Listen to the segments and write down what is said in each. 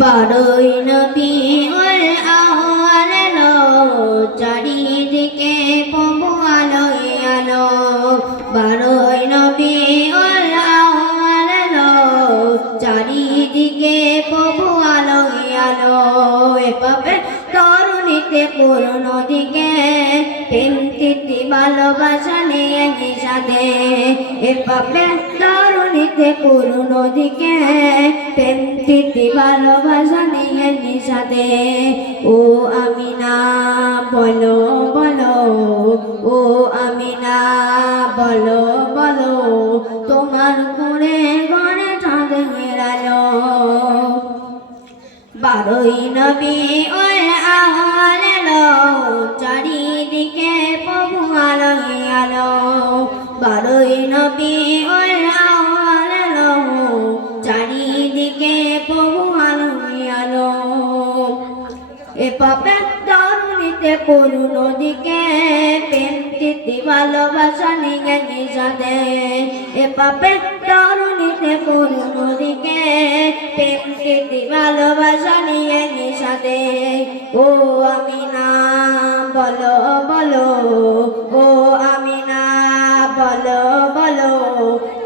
বারোই রবিউল আউয়াল চারিদিকে প্রভু আলোয় আলো। বারোই রবিউল আউয়াল চারিদিকে প্রভু আলোয় আলো। এভাবে তরুণীতে পূর্ণ দিকে প্রেম তৃপ্তি ভালোবাসা নিয়ে নিষাদে। এভাবে তরুণীতে পূর্ণ দিকে প্রেম তৃপ্তি ভালোবাসা নিয়ে নিষাদে। ও আমিনা বলো বলো, ও আমিনা বলো বলো, তোমার করে গড়ে চাঁদের আলো। বারোই রবিউল আউয়াল চারিদিকে প্রভু আলোয় আলো। বারোই রবিউল আউয়াল চারিদিকে প্রভু আলোয় আলো। এভাবে তরুণীতে পূর্ণ দিকে প্রেম তৃপ্তি ভালোবাসা নিয়ে নিষাদে। এভাবে তরুণীতে পূর্ণ দিকে প্রেম তৃপ্তি ভালোবাসা নিয়ে নিষাদে। ও আমিনা বলো বলো, ও আমিনা বলো বলো,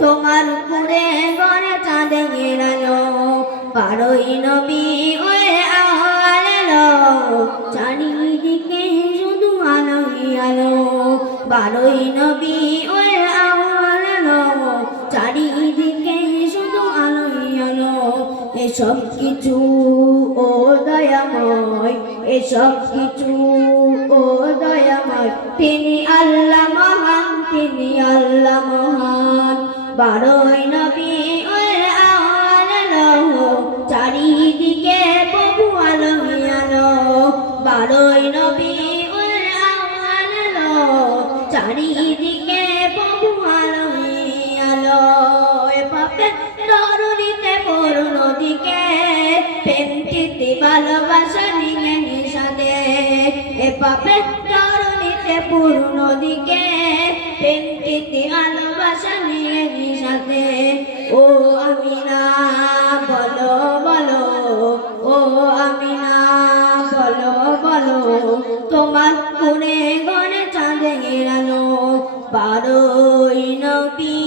তোমার করে গড়ে চাঁদের আলো। বারোই রবিউল আউয়াল চারিদিকে শুধু আলোয় আলো। বারোই রবিউল আউয়াল চারিদিকে শুধু আলোয় আলো। এসব কিছু ও দয়াময়, এসব কিছু ও দয়াময়, তিনি আল্লাহ মহান, তিনি আল্লাহ মহান। বারোই রবিউল আউয়াল চারিদিকে প্রভু আলোয় আলো। বারোই রবিউল আউয়াল চারিদিকে প্রভু আলোয় আলো। এভাবে তরুণীতে পূর্ণ দিকে প্রেম তৃপ্তি ভালোবাসা নিয়ে নিষাদে। এভাবে তরুণীতে পূর্ণ দিকে প্রেম তৃপ্তি ভালোবাসা নিয়ে নিষাদে। ও আমিনা বলো বলো, ও আমিনা বলো বলো, তোমার করে গড়ে চাঁদের আলো। বারোই রবি